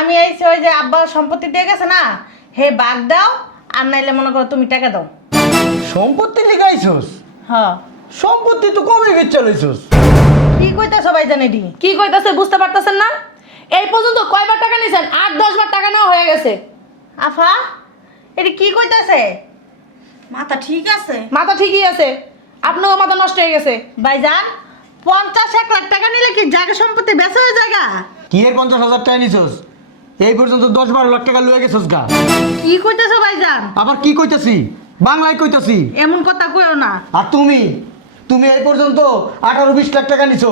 আমি আইছি ওই যে আব্বা সম্পত্তি দিয়ে গেছে না, হে বাগ দাও, আর নাইলে মনে করো তুমি টাকা দাও। সম্পত্তি লিখাইছস? হ্যাঁ। সম্পত্তি তো কবে বেচে লইছস? কি কইতাছো ভাইজান এডি? কি কইতাছে বুঝতে পারতেছেন না? এই পর্যন্ত কয়বার টাকা নিছেন? 8-10 বার টাকা নেওয়া হয়ে গেছে। আফা এডি কি কইতাছে? মাথা ঠিক আছে? মাথা ঠিকই আছে, আপনারও মাথা নষ্ট হয়ে গেছে। ভাইজান 50-1 লাখ টাকা নিলে কি জায়গা সম্পত্তি বেচা হয়ে জায়গা? কি এর 50,000 টাকা নিছস? এই পর্যন্ত 10-12 লাখ টাকা লয়ে গেছস গা। কি কইতাছো ভাইজান? আবার কি কইতাছি? বাংলায় কইতাছি। এমন কথা কইও না। আর তুমি এই পর্যন্ত 18-20 লাখ টাকা নিছো।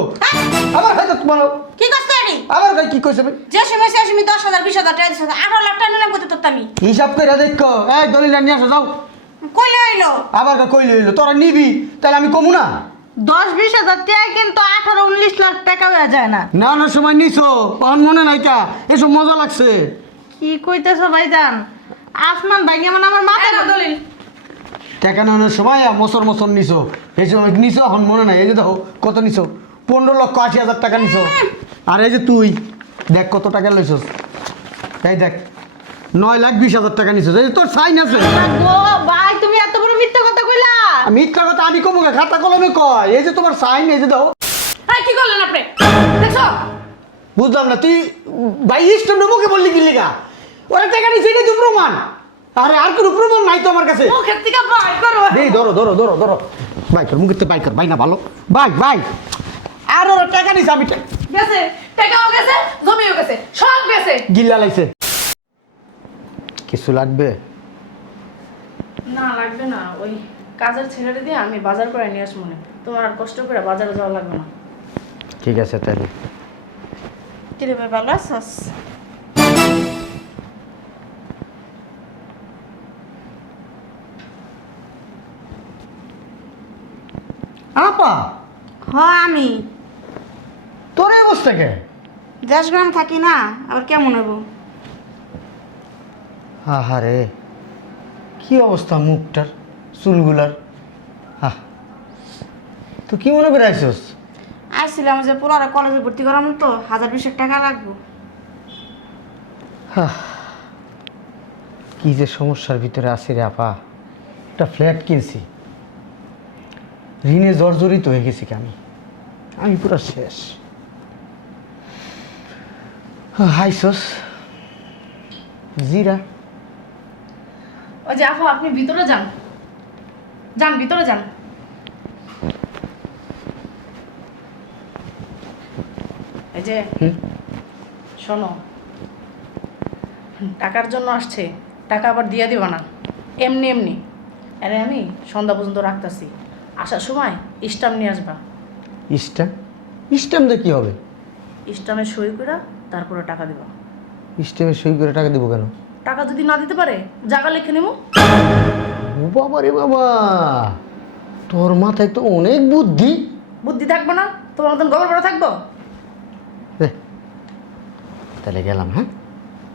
আবার হয়তো তোমার কি করছ এডি? আবার ভাই কি কইছে? যে সময় শেষ আমি 10,000 20,000 টাকা দিছি 18 লাখ টাকা নিলাম কত তো আমি হিসাব করে দেখো। এই দলিল নিয়ে আসো যাও। কইলে হইলো আবার কইলে হইলো তোরা নিবি, তাহলে আমি কমু না? 10-20 হাজার টাকা কিন্তু 18-19 লাখ টাকা হয়ে যায় না। না না সময় নিছো, তখন মনে নাই কা? এসব মজা লাগছে। কি কইতেছো ভাইজান? আসমান ভাই মানে আমার মাথা দলিল টাকা নেওয়ার সময় মসর নিছো, এই সময় নিছো এখন মনে নাই। এই যে দেখো কত নিছো, 15,80,000 টাকা নিছো। আর এই যে তুই দেখ কত টাকা লইছস, এই দেখ 9,20,000 টাকা নিছস। এই যে তোর সাইন আছে। গো ভাই তুমি এত বড় মিথ্যা কথা কইলা। মিথ্যা কথা আমি কমু না, খাতা কলমে কয়। এই যে তোমার সাইন, এই যে দাও। এই কি করলেন আপনি? দেখছো? বুঝলাম না তুই ভাই ইস্টম মুখে বললি কি লিগা? ওরা টাকা নিছে এটা তো প্রমাণ। আরে আর কোনো প্রমাণ নাই তো আমার কাছে। মুখের থেকে বাইর করো। এই ধরো ভাই তোর মুখে বাই কর, ভাই না ভালো ভাই আর ওরা টাকা নিছে। আমি গেছে, টাকাও গেছে, জমিও গেছে, সব গেছে। গিল্লা লাইছে। কিছু লাগবে? না লাগবে না, ওই কাজের ছেলেটা দিয়ে আমি বাজার করে নিয়ে আসবো না। তোমার আর কষ্ট করে বাজারে যাওয়া লাগবে না। ঠিক আছে তাহলে। কি রে ভাই ভালো আছিস? আপা হ আমি তোর এই অবস্থা কে? দেশগ্রাম থাকি না, আবার কেমন হবো? আহারে কি অবস্থা মুখটার, চুলগুলার। তো কি মনে করে আইসস? আইছিলাম যে পুরারা কলেজে ভর্তি করাম তো 1,000-20 টাকা লাগবো। কি যে সমস্যার ভিতরে আছি রে আপা। একটা ফ্ল্যাট কিনছি, ঋণে জর্জরিত হয়ে গেছি কি আমি পুরো শেষ। হাইসস জিরা। ওই যে আপু আপনি ভিতরে যান, যান ভিতরে যান। এই যে শোনো, টাকার জন্য আসছে, টাকা আবার দিয়ে দিব না এমনি এমনি। আরে আমি সন্ধ্যা পর্যন্ত রাখতেছি, আসার সময় স্টাম্প নিয়ে আসবা। স্ট্যাম্প দিয়ে কি হবে? স্টাম্পে সই করে তারপরে টাকা দিবা। স্ট্যাম্পে সই করে টাকা দিব কেন? টাকা যদি না দিতে পারে জায়গা লিখে নেবো। ও বাবা রে বাবা, তোর মাথায় তো অনেক বুদ্ধি। বুদ্ধি থাকবো না? তোমার মতন গোবর বড় থাকবো? তাহলে গেলাম। হ্যাঁ,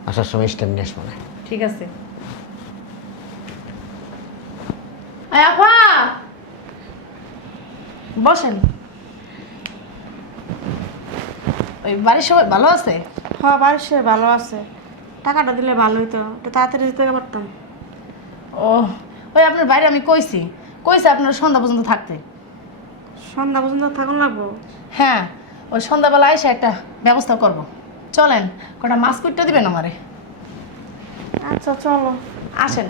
আসার সময় স্ট্যাম্প নিয়ে আসবো না। ঠিক আছে। আপা বসেন। ওই বাড়ির সবাই ভালো আছে? হ বাড়ির সে ভালো আছে। টাকাটা দিলে ভালো হইতো, একটু তাড়াতাড়ি দিতে পারতাম। ও ওই আপনার বাইরে আমি কইছি আপনার সন্ধ্যা পর্যন্ত থাকতে। সন্ধ্যা পর্যন্ত থাকুন লাগবো? হ্যাঁ, ওই সন্ধ্যাবেলা এসে একটা ব্যবস্থা করব। চলেন, কটা মাছ কুটতে দিবেন আমারে? আচ্ছা চলো। আসেন।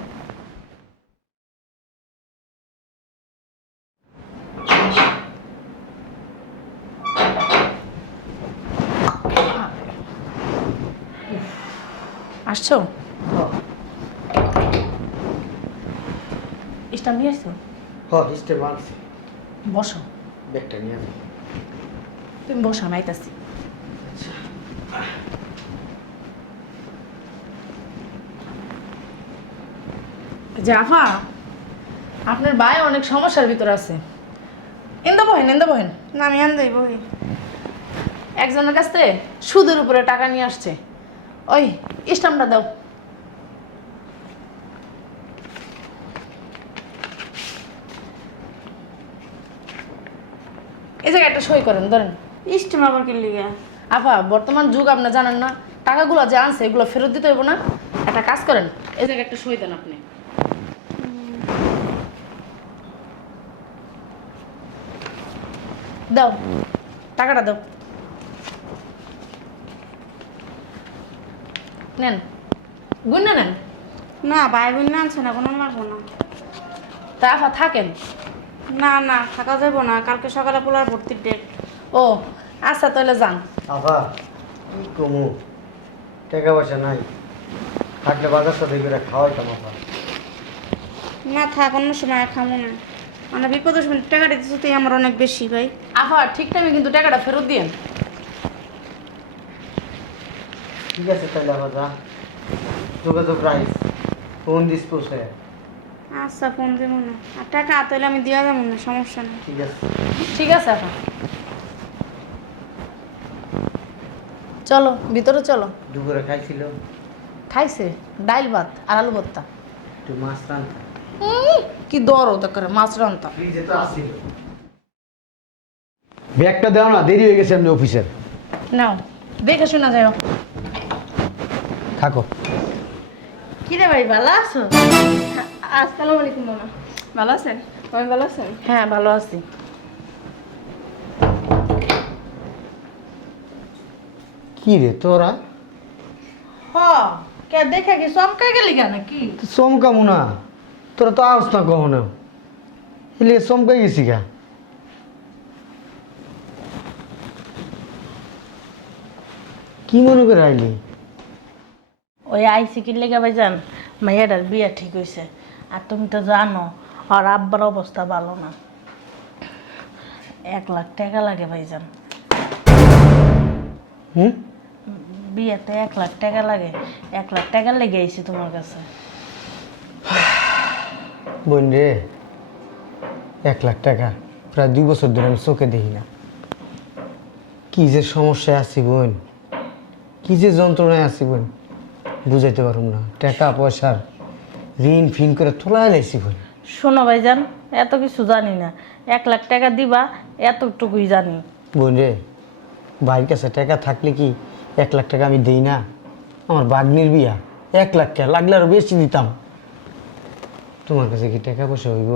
আসছো? স্টাম্প নিয়ে আসছো? স্ট্যাম্প আনছি। বসো। ব্যাগটা নিয়ে আসি। তুমি বসো, আমি আইতাছি। জাফা, আপনার ভাই অনেক সমস্যার ভিতরে আছে। এন্দা বহেন না আমি আন দেই বই। একজনের কাছ থেকে সুদের উপরে টাকা নিয়ে আসছে। ওই স্টাম্পটা দাও। এই জায়গায় একটা সই করেন, ধরেন। স্টিম আবার কি লিগা? আপা, বর্তমান যুগ আপনার জানেন না, টাকাগুলো যে আনছে এগুলো ফেরত দিতে হইব না? একটা কাজ করেন, এই জায়গায় একটা সই দেন আপনি। দাও, টাকাটা দাও। নেন, গুণ নেন। না ভাই বোন না আনছে না, কোনো লাগবো না। তা আফা থাকেন। না না থাকা যাবো না, কালকে সকালে পোলার ভর্তির ডেট। ও আচ্ছা, তাহলে যান। আফা কি কমু, টাকা পয়সা নাই, থাকলে বাজার সাথে করে খাওয়াইতাম আফা। না থাক, অন্য সময় খামো না। মানে বিপদের সময় টাকা দিতেছো তুই আমার অনেক বেশি ভাই। আফা ঠিক টাইমে কিন্তু টাকাটা ফেরত দিয়েন। ঠিক আছে তাহলে আফা যা, যোগাযোগ রাইস, ফোন দিস পোষে। আচ্ছা ফোন দেবো না, আর টাকা হাতে হলে আমি দেওয়া যাবো না, সমস্যা নেই। ঠিক আছে। ঠিক আছে আফা, চলো ভিতরে চলো। দুপুরে খাইছিল, খাইছে ডাইল ভাত আর আলু ভর্তা। একটু মাছ রান্না কি দরও তো করে মাছ রান্তা। ফ্রিজে তো আসছিল। ব্যাগটা দাও না, দেরি হয়ে গেছে এমনি অফিসের। নাও দেখে শোনা যায়। থাকো। কি রে ভাই, ভালো আছো? আসসালামু আলাইকুম মামা। ভালো আছেন? আমি ভালো আছেন? হ্যাঁ ভালো আছি। কি রে তোরা হ, কে দেখে কি চমকাই গেলি কেন কি? চমকামু না, তোরা তো আস না কখনো, এলে চমকাই গেছি গা। কি মনে করে আইলি? ওই আইসি কি লেগে ভাইজান, মাইয়াটার বিয়ে ঠিক হয়েছে। আর তুমি তো জানো আর আব্বার অবস্থা ভালো না। 1 লাখ টাকা লাগে ভাইজান, হুম, বিয়েতে 1 লাখ টাকা লাগে। 1 লাখ টাকা লেগে আইছি তোমার কাছে। বোন রে, 1 লাখ টাকা প্রায় 2 বছর ধরে আমি চোখে দেখি না। কি যে সমস্যায় আছি বোন, কি যে যন্ত্রণায় আছি বোন, বুঝাইতে পারুম না। টাকা পয়সার ঋণ ফিন করে তোলাই লাইছি বোন। শোনো ভাইজান, এত কিছু জানি না। 1 লাখ টাকা দিবা এতটুকুই জানি। বোন রে, ভাইয়ের কাছে টাকা থাকলে কি 1 লাখ টাকা আমি দিই না? আমার বাগনির বিয়া, 1 লাখ টাকা লাগলে আরো বেশি দিতাম। তোমার কাছে কি টাকা পয়সা হইব?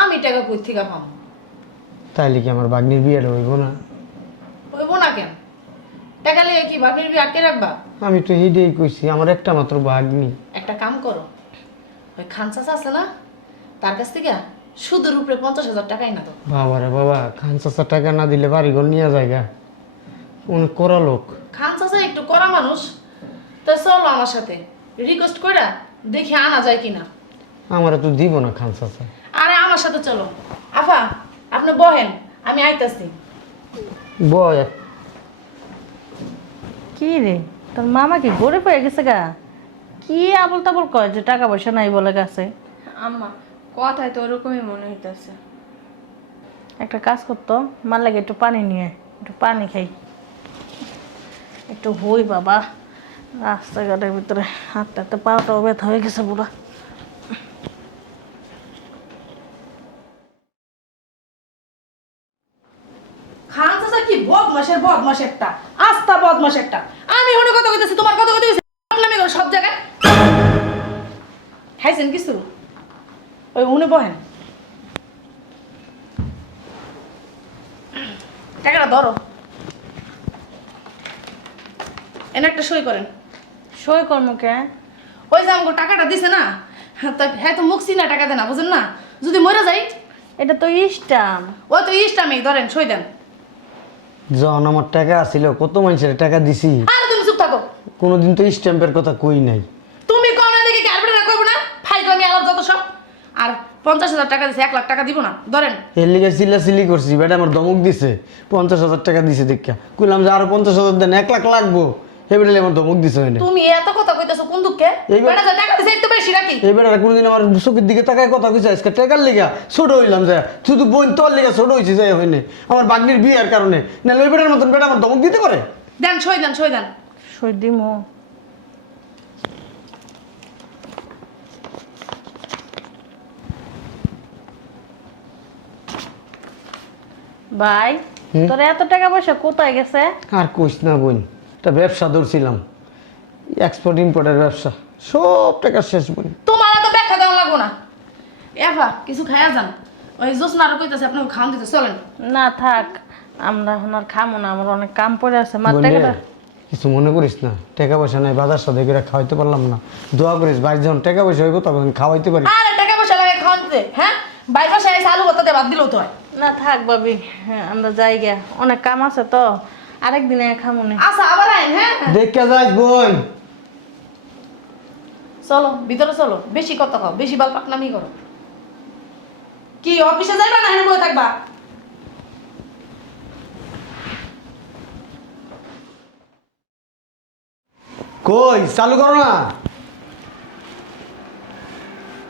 আমি টাকা কই থেকে পাবো? তাইলে কি আমার বাগনির বিয়াটা হইব না? হইব না কেন? টাকা লেগে কি বাপের বিয়ে আটকে রাখবা? আমি তো এইটাই কইছি, আমার একটা মাত্র বাগনি। একটা কাম করো, ওই খান চাচা আছে না, তার কাছ থেকে সুদের উপরে 50,000 টাকাই না তো। বাবা রে বাবা, খান চাচা টাকা না দিলে বাড়িঘর নিয়ে জায়গা, অনেক কড়া লোক। খান চাচা একটু কড়া মানুষ, তা চলো আমার সাথে রিকোয়েস্ট কইরা দেখি আনা যায় কিনা। আমার তো দিব না খান চাচা। আরে আমার সাথে চলো। আফা আপনি বহেন, আমি আইতাছি। বয় কি রে, তোর মামা কি গরিব হয়ে গেছে গা? কি আবল তাবল কয় যে টাকা পয়সা নাই বলে গেছে? আম্মা কথায় তো ওরকমই মনে হইতেছে। একটা কাজ করতো, মার লাগে একটু পানি নিয়ে একটু পানি খাই। একটু হই বাবা, রাস্তাঘাটের ভিতরে হাঁটতে হাঁটতে পাওয়াটাও ব্যথা হয়ে গেছে পুরা। খান চাচা কি বদমাস একটা, আস্তা বদমাস একটা। আমি ওর কথা কইতেছি, তোমার কথা কইতেছি, আমি করে সব জায়গায় খাইছেন কিছু? ওই উনি বহেন, টাকাটা ধরো, এনে একটা সই করেন। সই কর্মকে ওই যে আমাকে টাকাটা দিছে না, তা হ্যাঁ তো মুখ চিনা টাকা দেনা, বুঝেন না? যদি মরে যাই, এটা তো স্টাম্প। ও তো ইস্টামেই ধরেন, সই দেন। যখন আমার টাকা আসছিল কত মানুষের টাকা দিছি, আর তুমি চুপ থাকো। কোনোদিন তো স্ট্যাম্পের কথা কই নাই। তুমি কোন দেখি কারবেটা না করবো না, ফাইল আমি আলাপ যত সব। আর 50,000 টাকা দিছে, 1 লাখ টাকা দিব না, ধরেন। এর লিগে চিল্লাচিল্লি করছি, বেটা আমার ধমক দিছে, 50,000 টাকা দিছে দেখা। কইলাম যে আরো 50,000 দেন, 1 লাখ লাগবো। এই বেটা আমার ধমক দিছে হয় না। তুমি এত কথা কইতেছো কোন দুঃখে? এইবার- বেটা যে টাকা দিছে একটু বেশি নাকি? এই বেটা কোনোদিন আমার চোখের দিকে তাকায় কথা কইছে, আজকে টাকার লিগা ছোট হইলাম যায়, শুধু বোন তোর লিগা ছোট হয়েছে যায় হয়নি আমার বাগনির বিয়ার কারণে। না ওই বেটার মতন বেটা আমার ধমক দিতে পারে? দেন সই দেন, সই দেন। সই দিমু। ভাই, তোর এত টাকা পয়সা কোথায় গেছে? আর কইস না বোন, একটা ব্যবসা ধরছিলাম, এক্সপোর্ট ইম্পোর্টের ব্যবসা, সব টাকা শেষ বলি। তোমার তো ব্যাখ্যা দেওয়া লাগবো না। এফা কিছু খাইয়া যান, ওই জোসনারও কইতাছে আপনাকে খাওয়ান দিতে, চলেন। না থাক, আমরা এখন আর খামো না, আমার অনেক কাম পড়ে আছে। মার বললে, টাকাটা কিছু মনে করিস না, টাকা পয়সা নাই, বাজার সাথে করে খাওয়াইতে পারলাম না, দোয়া করিস বাইরে যখন টাকা পয়সা হইব তখন খাওয়াইতে পারি। আরে টাকা পয়সা লাগে খাওয়ান দিতে, হ্যাঁ? বাইরে বসে এসে আলু ভর্তা দিয়ে ভাত দিলেও তো হয়। না থাক ভাবি, হ্যাঁ আমরা যাই গিয়া, অনেক কাম আছে তো, আরেকদিনে খামো না। আচ্ছা আবার আইন, হ্যাঁ? দেখে যাইস বোন। চলো ভিতরে চলো, বেশি কথা কও, বেশি বাল পাকনামি করো। কি অফিসে যাইবা না এখানে বসে থাকবা? কই চালু করো না,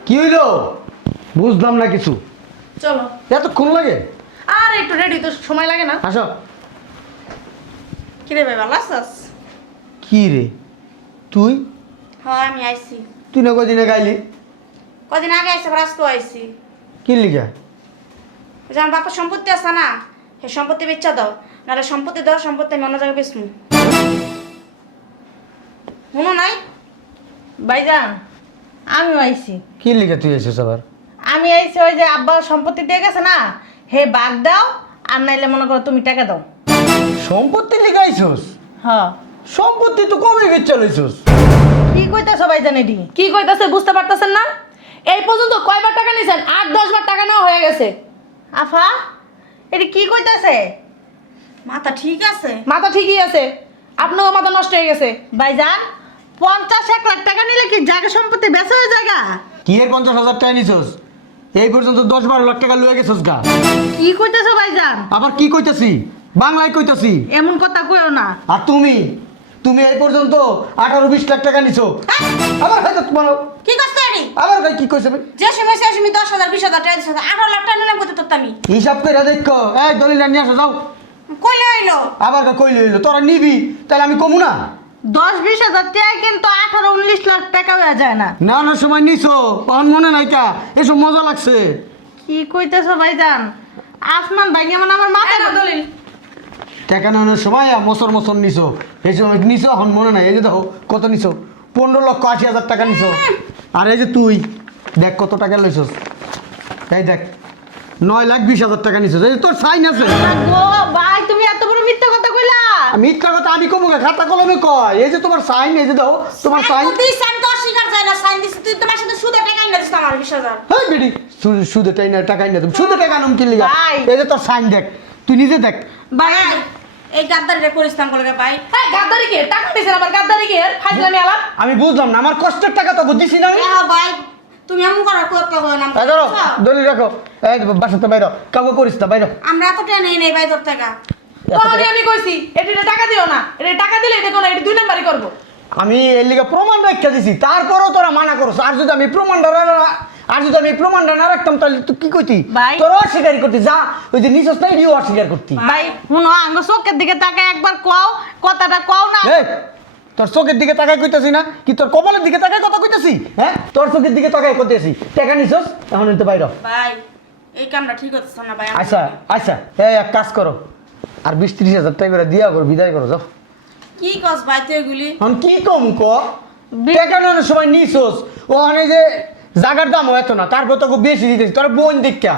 কি হইলো বুঝলাম না কিছু, চলো। এতক্ষণ লাগে? আর একটু রেডি তো সময় লাগে না? আসো। কিরে ভাই ভালো আছিস? কি রে তুই? হ্যাঁ আমি আইছি। তুই না কদিনে গাইলি? কদিন আগে আইসি, আবার আজকেও আইছি। কি লিখা? ওই যে আমার বাবার সম্পত্তি আছে না, সেই সম্পত্তি বেচা দাও, নাহলে সম্পত্তি দাও, সম্পত্তি আমি অন্য জায়গায় বেচমু। শুনো নাই? ভাইজান আমিও আইছি। কি লিখা তুই এসেছিস আবার? আমি আইছি ওই যে আব্বা সম্পত্তি দিয়ে গেছে না, হে বাগ দাও, আর নাইলে মনে করো তুমি টাকা দাও। সম্পত্তি লিখাইছস? হ্যাঁ। সম্পত্তি তো কবে বেচা লইছস? কি কইতেছো ভাইজান এডি? কি কইতাছে বুঝতে পারতেছেন না? এই পর্যন্ত কয়বার টাকা নিছেন? 8-10 বার টাকা নেওয়া হয়ে গেছে। আফা এডি কি কইতাছে? মাথা ঠিক আছে? মাথা ঠিকই আছে, আপনারও মাথা নষ্ট হয়ে গেছে। ভাইজান 50-1 লাখ টাকা নিলে কি জায়গা সম্পত্তি বেচা হয়ে জায়গা? কি এর 50,000 টাকা নিছস? এই পর্যন্ত 10-12 লাখ টাকা লয়ে গেছস গা। কি কইতেছো ভাইজান? আবার কি কইতাছি? বাংলায় কইতাছি। এমন কথা কইও না। আর তুমি তুমি এই পর্যন্ত 18-20 লাখ টাকা নিছো। আবার হয়তো তোমার কি করতে এডি? আবার ভাই কি কইছে? যে সময় সে সময় 10,000 20,000 টাকা দিছে, 18 লাখ টাকা নিলাম কত তোর আমি? হিসাব করে দেখো, এই দলিল নিয়ে আসো যাও। কইলে হইলো? আবার কই লইলো? তোরা নিবি তাহলে আমি কমু না? 10-20 হাজার টাকা কিন্তু 18-19 লাখ টাকা হয়ে যায় না। না না সময় নিছো, তখন মনে নাই কা? এসব মজা লাগছে। কি কইতেছো ভাইজান? আসমান ভাইয়া মানে আমার মাথা দলিল টাকা নেওয়ার সময় মসর মসর নিছো, এই সময় নিছো এখন মনে নাই। এই যে দেখো কত নিছো, 15,80,000 টাকা নিছো। আর এই যে তুই দেখ কত টাকা লইছস, এই দেখ 9,20,000 টাকা নিছস। এই যে তোর সাইন আছে। গো ভাই তুমি এত বড় মিথ্যা কথা কইলা। মিথ্যা কথা আমি কমু না, খাতা কলমে কয়। এই যে তোমার সাইন, এই যে দাও তোমার সাইন। তুই সাইন তো অস্বীকার যায় না, সাইন দিছিস তুই, তোমার সাথে সুদে টাকা এনে দিছিস আমার 20,000। হ্যাঁ বেডি সুদে টাকা না, তুমি সুদে টাকা নাম কি লিগা? ভাই। এই যে তোর সাইন দেখ, তুই নিজে দেখ। ভাই এই গাদ্দারিটা করিস না বলে ভাই। হ্যাঁ গাদ্দারি কি? টাকা দিছেন আবার গাদ্দারি কি? ফাইজলামি আলাপ। আমি বুঝলাম না, আমার কষ্টের টাকা তো দিছি না আমি। হ্যাঁ ভাই তুমি এমন করার কথা কই না। এই ধরো দলিল রাখো, এই বাসাতে বাইরো, কাউকে করিস না, বাইরো। আমরা এত টাকা নেই ভাই তোর টাকা। তখনই আমি কইছি এটা টাকা দিও না, এটা টাকা দিলে দেখো না, এটা 2 নাম্বারই করবো। আমি এর লিগে প্রমাণ রাখতে দিছি, তারপরেও তোরা মানা করছ। আর যদি আমি প্রমাণটা না রাখতাম তাহলে তুই কি কইতি? ভাই। তোরা অস্বীকার করতি, যা ওই যে নিছস না এটিও অস্বীকার করতি। ভাই শুনো, আঙ্গ চোখের দিকে তাকায় একবার কও, কথাটা কও না। এই তোর চোখের দিকে তাকাই কইতাছি না, কি তোর কপালের দিকে তাকাই কথা কইতাছি? হ্যাঁ তোর চোখের দিকে তাকাই কইতাছি। টাকা নিছস এখন নিতে বাইরো। ভাই এই কামটা ঠিক হচ্ছে না ভাই। আচ্ছা আচ্ছা, এই এক কাজ করো, আর 20-30,000 টাকা করে দিয়া করো, বিদায় করো যাও। কি কস ভাই তুই এগুলি? এখন কি কম ক? টাকা নেওয়ার সময় নিছস, ওখানে যে জাগার দাম এত না, তারপর তোকে বেশি দিতেছি। তোর বোন দেখা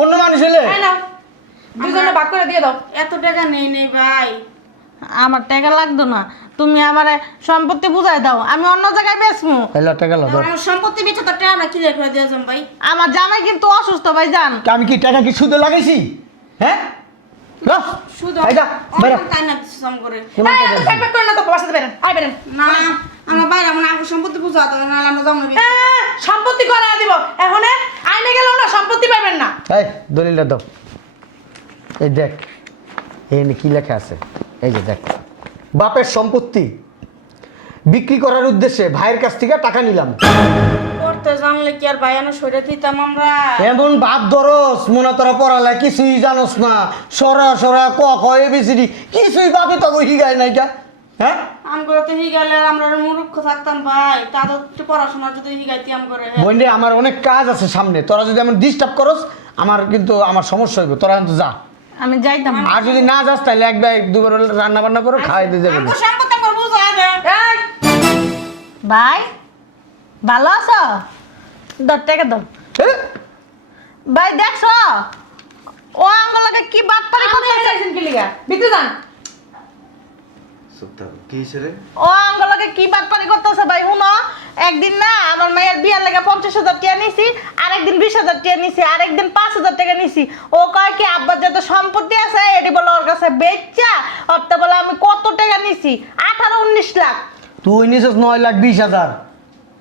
অন্য মানুষ হলে তাই না? দুজনে ভাগ করে দিয়ে দাও। এত টাকা নেই ভাই। আমার টাকা লাগতো না, তুমি আমার সম্পত্তি বুঝাই দাও, আমি অন্য জায়গায় বেচমু। এলা টাকা লো ধর। আমার সম্পত্তি বেচে তোর টাকা না ক্লিয়ার করে দিয়ে যাম ভাই। আমার জামাই কিন্তু অসুস্থ ভাইজান। আমি কি টাকা কি সুদে লাগাইছি? হ্যাঁ লাও, শুধু এই যা, বাইরে। অনেক তাই না দিছিস আম করে। কোনো এই, টাকা এত দিছি। ব্যাক করে না তো, বাসাতে বেরেন, আই বেরেন। না আমার ভাই আমার আগে সম্পত্তি বুঝা দাও, না আমরা যাবো না। সম্পত্তি করা দিব এখন, আইনে গেলেও না সম্পত্তি পাবেন না। এই দলিলটা দাও, এই দেখ এখানে কি লেখা আছে, এই যে দেখ, বাপের সম্পত্তি বিক্রি করার উদ্দেশ্যে ভাইয়ের কাছ থেকে টাকা নিলাম। করতে জানলে কি আর ভাই আনো সরে দিতাম আমরা? এমন বাপ ধরস মনে তোরা পড়ালে কিছুই জানোস না, সরা সরা ক খ এবিসিডি কিছুই বাপে তো হিগায় নাই কা। হ্যাঁ আমগুলো তো হিগাইলে আমরা মূর্খ থাকতাম ভাই, তাদের একটু পড়াশোনা যদি হিগাইতি আম করে। বন্ধে আমার অনেক কাজ আছে সামনে, তোরা যদি আমার ডিস্টার্ব করস আমার কিন্তু আমার সমস্যা হইব। তোরা কিন্তু যা। আমি যাইতাম না। আর যদি না যাস তাহলে এক ব্যাগ দুবার রান্না বান্না করে খাওয়াই দিয়ে যাবে আমার সম্পত্তি আমার বুঝা না এই, ভাই ভালো আছো? ধর টাকা ধর। ভাই দেখছো ও আঙ্গুলকে কি বাটপারি আপনি করতেছে? এসেছেন কি লিগা? ভিতরে যান। কি হয়েছে রে? ও আঙ্গুলকে কি বাটপারি করতেছে ভাই? শুনো, একদিন না আমার মায়ের বিয়ার লেগে 50,000 টাকা নিছি, আরেকদিন 20,000 টাকা নিছি, আরেকদিন 5,000 টাকা নিছি। ও কয় কি আব্বার যত সম্পত্তি আছে এটি বলে ওর কাছে বেচা, অর্থ বলে আমি কত টাকা নিছি? 18-19 লাখ। তুই নিছিস 9,20,000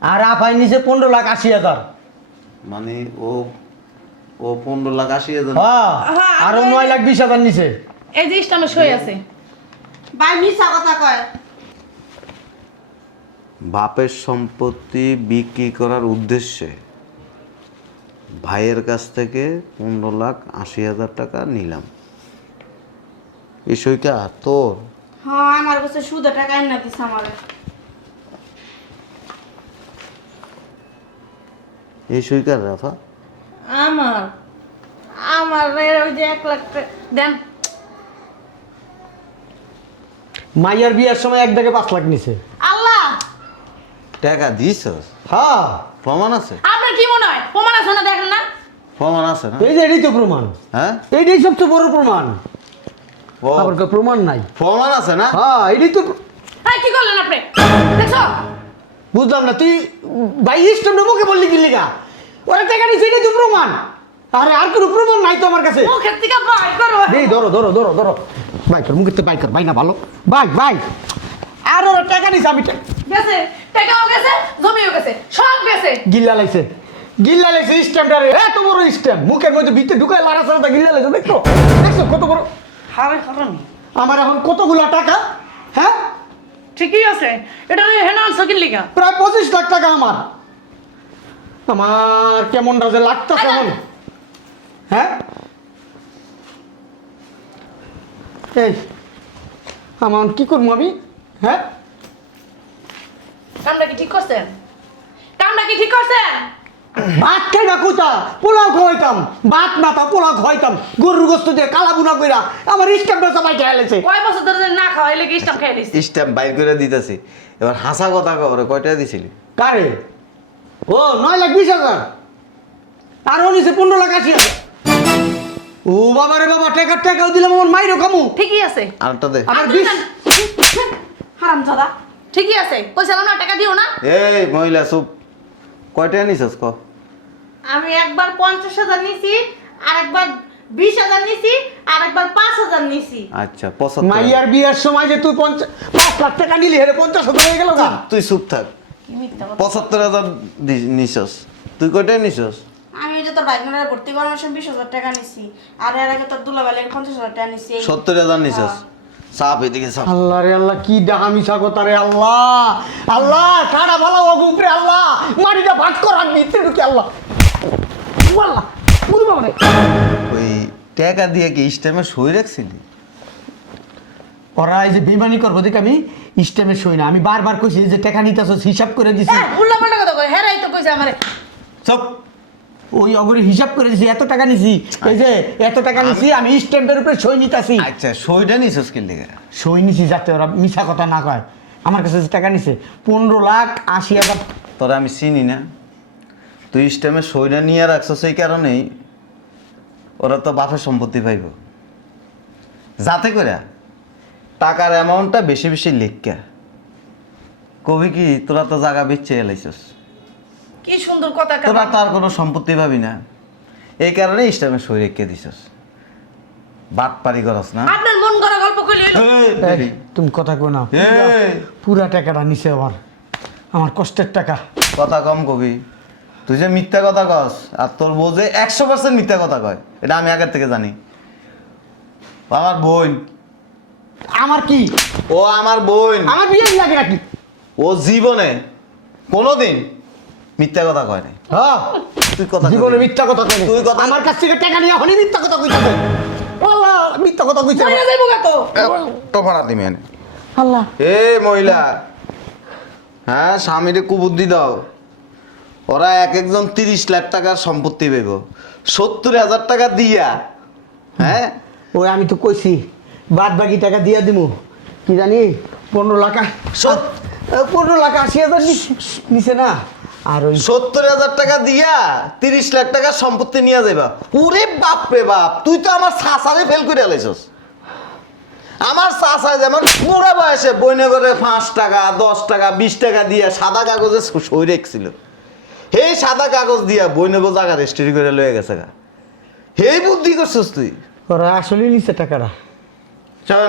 আর আফাই নিছে 15,80,000। মানে ও 15,80,000। হ্যাঁ আরো 9,20,000 নিছে। এই যে ইসলামে সই আছে। ভাই মিছা কথা কয়। বাপের সম্পত্তি বিক্রি করার উদ্দেশ্যে ভাইয়ের কাছ থেকে 15,80,000 টাকা নিলাম। এই সইটা তোর? হ্যাঁ আমার কাছে সুদে টাকা এনে দিছে আমারে। এই সইকার রাফা? আমার আমার ওই যে 1 লাখ টাকা দেন। মাইয়ার বিয়ার সময় এক দাগে 5 লাখ নিছে। আল্লাহ টাকা দিছস? হ্যাঁ প্রমাণ আছে? আপনার কি মনে হয় প্রমাণ আছে না? দেখেন না? প্রমাণ আছে না? এই যে এটাই তো প্রমাণ, হ্যাঁ, এইটাই সবচেয়ে বড় প্রমাণ। ও, আবার কেউ প্রমাণ নাই। প্রমাণ আছে না? হ্যাঁ এটাই তো এই কি করলেন আপনি? দেখছো? বুঝলাম না, তুই ভাই ইস্টমটা মুখে বললি কি লিগা? ওরা টাকা নিছে এটাই তো প্রমাণ। আরে আর কোনো প্রমাণ নাই তো আমার কাছে। মুখের থেকে বাইর করো। এই ধরো ধরো ধরো ধরো, ভাই তোর মুখের থেকে ভাই কর, ভাই না ভালো ভাই ভাই। আর ওরা টাকা নিছে, আমি গেছে, টাকাও গেছে, জমিও গেছে, সব গেছে। গিল্লা লাইছে, গিল্লা লাইছে স্ট্যাম্পটারে, এত বড় স্ট্যাম্প মুখের মধ্যে ভিতরে ঢুকায় লাড়া চাড়া গিল্লা লাইছে। দেখছো দেখছো কত বড়? হারে হারামি। আমার এখন কতগুলো টাকা, হ্যাঁ ঠিকই আছে, এটা হেনান সকিল লিগা। প্রায় 25 লাখ টাকা আমার। আমার কেমনটা যে লাগতেছে এখন, হ্যাঁ এই আমার কি করবো আমি, হ্যাঁ কামটা কি ঠিক করছেন? কামটা কি ঠিক করছেন? ভাত খাইবা কোথা? পোলাও খাওয়াইতাম, ভাত না তা পোলাও খাওয়াইতাম, গরুর গোস্ত দিয়ে কালা বুনা কইরা আমার স্ট্যাম্পটা সবাই খেয়ালেছে। কয় বছর ধরে যে না খাওয়াইলে কি ইস্টাম খেয়ে লিছি? স্ট্যাম্প বাইর করে দিতেছি। এবার হাসা কথা কবরে কয়টা দিছিলি? কারে? ও 9,20,000 আর ও নিছে 15,80,000। ও বাবা রে বাবা, টাকাও দিলাম আমার মাইরও কামু। ঠিকই আছে, আরেকটা দে। আমার আপনি 20 না- হারামজাদা। ঠিকই আছে, কইছিলাম না টাকা দিও না। এই মহিলা চুপ। কয়টা নিছস ক? আমি একবার 50,000 নিছি, আরেকবার 20,000 নিছি, আরেকবার 5,000 নিছি। আচ্ছা 75। মাইয়ার বিয়ার সময় যে তুই 5 লাখ টাকা নিলি, হেরে 50,000 হয়ে গেল না? তুই চুপ থাক। কি মিথ্যা কথা। 75,000 নিছস। তুই কয়টা নিছস? আমি ওই যে তোর বাইক মেলায় ভর্তি করানোর সময় 20,000 টাকা নিছি। আর এর আগে তোর দুলাবাইলের 50,000 টাকা নিছি। 70,000 নিছস। চাপ এদিকে চাপ। আল্লাহ রে আল্লাহ, কি ডাহা মিশা কথা রে আল্লাহ। আল্লাহ সারা ভালো অগুপরে আল্লাহ, মাটিটা ভাগ করার দিতে ঢুকে আল্লাহ। আল্লাহ পুরো বাবা রে। ওই টাকা দিয়ে কি স্ট্যাম্পে সই রাখছিলি? ওরা এই যে বেমানি করবো দেখে আমি স্টেমে সই না, আমি বারবার কইছি যে টাকা নিতেছ হিসাব করে দিছি। হ্যাঁ, উল্লাপাল্টা কথা কয়। হেরাই তো কইছে আমারে। চুপ। ওই অগরে হিসাব করে দিছি, এত টাকা নিছি, এই যে এত টাকা নিছি, আমি স্ট্যাম্পের উপরে সই নিতাছি। আচ্ছা সইটা নিছস কি লিগা? সই নিছি যাতে ওরা মিছা কথা না কয়। আমার কাছে যে টাকা নিছে 15,80,000। তোরা আমি চিনি না। তুই স্ট্যাম্পে সইটা নিয়ে রাখছস এই কারণেই ওরা তো বাপের সম্পত্তি পাইব। যাতে করে টাকার অ্যামাউন্টটা বেশি বেশি লিখকা কবি কি তোরা তো জায়গা বেচে এলাইছস, কি সুন্দর কথা তোরা কাটা। তো আর কোনো সম্পত্তি পাবি না। এই কারণে স্ট্যাম্পে সই রেখে দিছস। বাট পারি করস না? আপনার মন করা গল্প কইলে এই, দেরি। তুমি কথা কো না, এই, পুরা টাকাটা নিছে আমার কষ্টের টাকা। কথা কম কবি। তুই যে মিথ্যা কথা কস আর তোর বউ যে 100% মিথ্যা কথা কয়, এটা আমি আগের থেকে জানি। আমার বোন। আমার কি? ও আমার বোন। আমার বিয়ে লাগে নাকি? ও জীবনে কোনোদিন মিথ্যা কথা কয় নাই। হ্যাঁ তুই কথা জীবনে কবি। মিথ্যা কথা কই। তুই কথা- আমার কাছ থেকে টাকা নিয়ে হনি মিথ্যা কথা কইতাছে। আল্লাহ মিথ্যা কথা কইছে। কইরা যাইবো গা তো। টফারা দিমি এনে। আল্লাহ এ মহিলা, হ্যাঁ স্বামীরে কুবুদ্ধি দাও। ওরা এক একজন 30 লাখ টাকার সম্পত্তি পাইব। 70,000 টাকা দিয়া, হ্যাঁ ওই আমি তো কইছি বাদ বাকি টাকা দিয়ে দিমু কি জানি 15 লাখ 15 লাখ 80,000 নিছে না আর ওই 70,000 টাকা দিয়া 30 লাখ টাকা সম্পত্তি নিয়ে যাইবা। ওরে বাপ রে বাপ, তুই তো আমার সাসারে ফেল করে আলাইছস। আমার চাচায় যেমন বুড়া বয়সে বইনগরে 5 টাকা 10 টাকা 20 টাকা দিয়া সাদা কাগজে সই রেখছিল। সেই সাদা কাগজ দিয়া বইনগর জায়গা রেজিস্ট্রি করে লয়ে গেছে গা। সেই বুদ্ধি করছিস তুই। ওরা আসলে নিছে টাকাটা। চল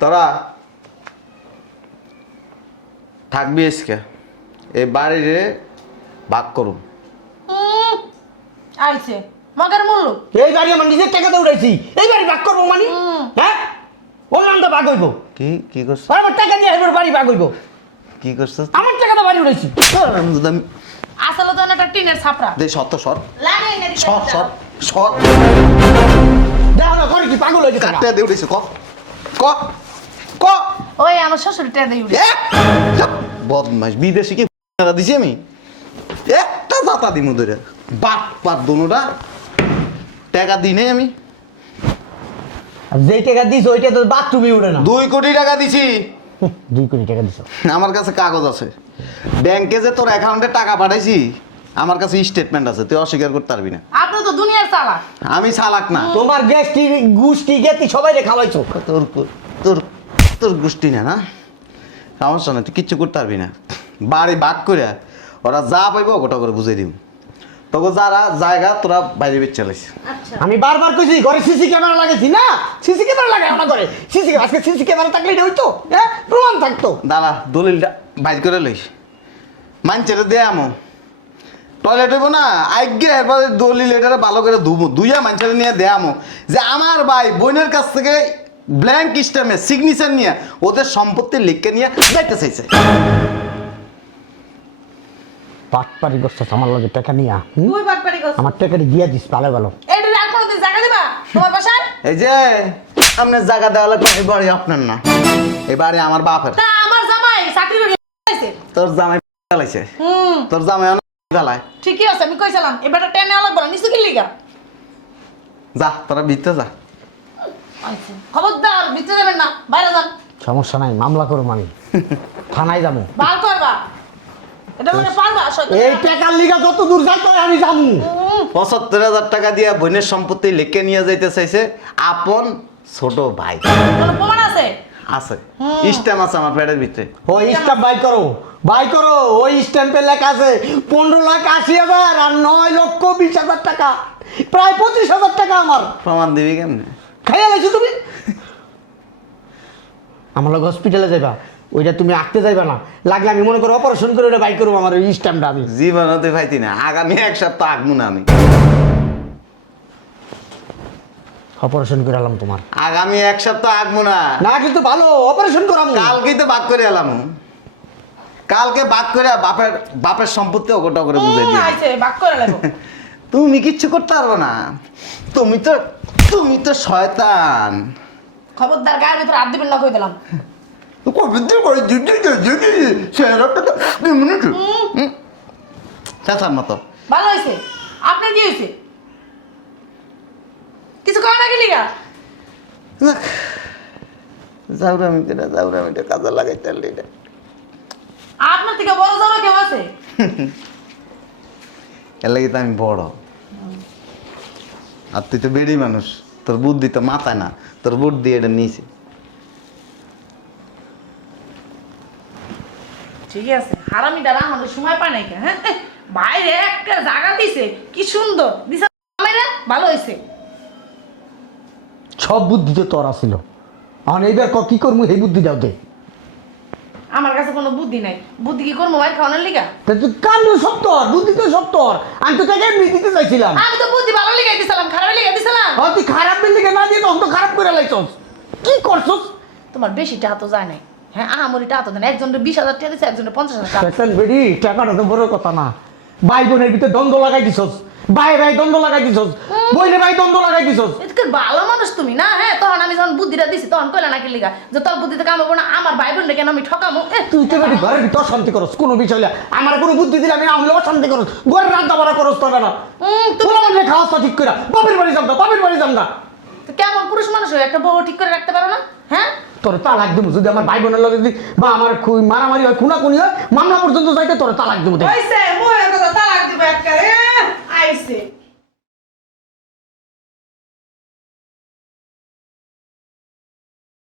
তোরা থাকবি আজকে এই বাড়িরে ভাগ করুন। আইছে মগের মূল্য এই বাড়ি আমার নিজের টাকাতে উঠাইছি, এই বাড়ি ভাগ করবো মানে? হ্যাঁ, ওর নামটা ভাগ হইব। কি করছিস? আমার টাকা দিয়ে এবার বাড়ি ভাগ হইব। কি করছিস? আমার টাকাতে বাড়ি উঠাইছি। আসলে তো একটা টিনের ছাপড়া দে সত্য সর লাগাই না দিছে সর সর সর দেখো না করে কি পাগল হয়ে গেছে? কাটতে দে উঠেছে ক ক ক ওই আমার শ্বশুর টা দেই উঠে বদমাস বিদেশি কি টাকা দিছি আমি একটা জাতা দিমু ধরে বাপ বাপ দোনোটা টাকা দিই নাই আমি। আর যেই টাকা দিছ ওইটা তো বাথরুমে উঠে না। 2 কোটি টাকা দিছি। 2 কোটি টাকা দিছ? আমার কাছে কাগজ আছে, ব্যাংকে যে তোর অ্যাকাউন্টে টাকা পাঠাইছি আমার কাছে স্টেটমেন্ট আছে, তুই অস্বীকার করতে পারবি না। আপনি তো দুনিয়ার চালাক। আমি চালাক না। তোমার গ্যাস্টি গুষ্টি গেতি সবাই রে খাওয়াইছো। তোর তোর তোর গোষ্ঠী না সমস্যা না, তুই কিচ্ছু করতে পারবি না। বাড়ি ভাগ করে ওরা যা পাইবো গোটা করে বুঝাই দিব। তোকে যারা জায়গা তোরা বাইরে বেচ চালাইছে। আচ্ছা আমি বারবার কইছি ঘরে সিসি ক্যামেরা লাগাইছি না, সিসি ক্যামেরা লাগাই না করে। আজকে সিসি ক্যামেরা থাকলে এটা হইতো, হ্যাঁ প্রমাণ থাকতো। দাঁড়া দলিলটা বাইর করে লইস, মানছেরে দে আমো টয়লেট হইব না আজ্ঞে এরপরে দলিল এটা ভালো করে ধুবো, ধুইয়া মানুষের নিয়ে দেয়ামো যে আমার ভাই বোনের কাছ থেকে ব্ল্যাঙ্ক স্ট্যাম্পে সিগনেচার নিয়ে ওদের সম্পত্তি লিখে নিয়ে যাইতে চাইছে। পাটপারি করছিস আমার লগে টাকা নিয়া। তুই বাটপারি করছ আমার টাকাটা দিয়া দিস ভালো ভালো। এটা আর কোনদিন জায়গা দিবা তোমার বাসায়? এই যে আপনার জায়গা দেওয়া লাগবে, এই বাড়ি আপনার না, এই বাড়ি আমার বাপের। তা আমার জামাই চাকরি করে আইছে। তোর জামাই চালাইছে, তোর জামাই অনেক চালায়। ঠিকই আছে, আমি কইছিলাম এবারে টেনে আলাদা বলা নিচে কি লিগা? যা তোরা ভিতরে যা। আচ্ছা খবরদার ভিতরে যাবেন না, বাইরে যান। সমস্যা নাই, মামলা করুম আমি, থানায় যাবো। বার করবা এটা মানে পারবা আসলে। এই টাকার লিগা যত দূর যাইতে হয় আমি যাবো। 75,000 টাকা দিয়া বোনের সম্পত্তি লিখে নিয়ে যাইতে চাইছে আপন ছোট ভাই। কোনো প্রমাণ আছে? আছে, স্ট্যাম্প আছে আমার পেটের ভিতরে। ওই স্ট্যাম্প বাই করো, বাই করো। ওই স্ট্যাম্পে লেখা আছে 15,80,000 আর 9,20,000 টাকা, প্রায় 25,000 টাকা আমার। প্রমাণ দিবি কেমনে? খাইয়া লাইছো তুমি? আমার লোক হসপিটালে যাইবা, ওইটা তুমি আঁকতে যাইবা না, লাগলে আমি মনে করো অপারেশন করে ওটা বাই করবো আমার ওই স্ট্যাম্পটা আমি। জীবন হতে পাইতি না, আগামী 1 সপ্তাহ আঁকবো না আমি। অপারেশন করে এলাম তোমার। আগামী 1 সপ্তাহ আঁকবো না। না কিন্তু ভালো অপারেশন করাম। কালকেই তো বাক করে এলাম, কালকে বাক করে বাপের সম্পত্তি ওটা করে বুঝাই দিই। আইছে বাক করে লাগো। তুমি কিচ্ছু করতে পারবো না, তুমি তো শয়তান। খবরদার গায়ের ভিতরে হাত দিবেন না কই দিলাম। চাচার মতো ভালো হয়েছে। আপনার কি হয়েছে? কিছু কয় না কি লিগা? যাওরা কাজে লাগাইতে আপনার থেকে বড় যাওয়া কেউ আছে? এর লাগি তো আমি বড়, আর তুই তো বেড়ি মানুষ, তোর বুদ্ধি তো মাথায় না, তোর বুদ্ধি এটা নিয়েছে। ঠিক আছে, হারামিটা আমাদের সময় পায় নাই কেন? হ্যাঁ বাইরে একটা জায়গা দিছে কি সুন্দর দিছে, ভালো হয়েছে। সব বুদ্ধি তো তোর আসিল, এখন এইবার কি করবো এই বুদ্ধি দাও দে। আমার কাছে কোনো বুদ্ধি নাই, বুদ্ধি কি করবো মায়ের খাওয়ানোর লিগা? কান্ড সব তোর, বুদ্ধি তো সব তোর। আমি তো তাকে এমনি দিতে চাইছিলাম। আমি তো বুদ্ধি ভালো লিগাই দিছিলাম, খারাপ লিগাই দিছিলাম। তুই খারাপ দিকে না দিয়ে তখন তো খারাপ করে লাইছস। কি করছস? তোমার বেশি টাকা তো যায় নাই। হ্যাঁ আহামরি টাকা তো দেন, একজনের 20,000 টাকা দিচ্ছে, একজনের 50,000 টাকা। বেড়ি টাকাটা তো বড় কথা না, ভাই বোনের ভিতরে দ্বন্দ্ব লাগাই দিছস। ভাই ভাই দ্বন্দ্ব লাগাই দিছস, বইনে ভাই দ্বন্দ্ব লাগাই দিছস। এদিকে ভালো মানুষ তুমি না, হ্যাঁ তখন আমি যখন বুদ্ধিটা দিছি তখন কইলা নাকি লিগা যে তোর বুদ্ধিতে কামাবো না, আমার ভাই বোন কেন আমি ঠকামো? তুই তো বেটি ঘরের ভিতর শান্তি করস, কোনো বিষয় হলে আমার কোনো বুদ্ধি দিলে আমি আমলেও শান্তি করস, ঘরের রান্না বাড়া করস তবে না। তুমি তোর মানে খাওয়া ঠিক করে বাপের বাড়ি যাম না, বাপের বাড়ি যাম না। তো কেমন পুরুষ মানুষ হয়ে একটা বউ ঠিক করে রাখতে পারো না? হ্যাঁ তোর তালাক দেবো যদি আমার ভাই বোনের লগে যদি বা আমার মারামারি হয়, খুনাখুনি হয়, মামলা পর্যন্ত যাইতে তোর তালাক দেবো। হইছে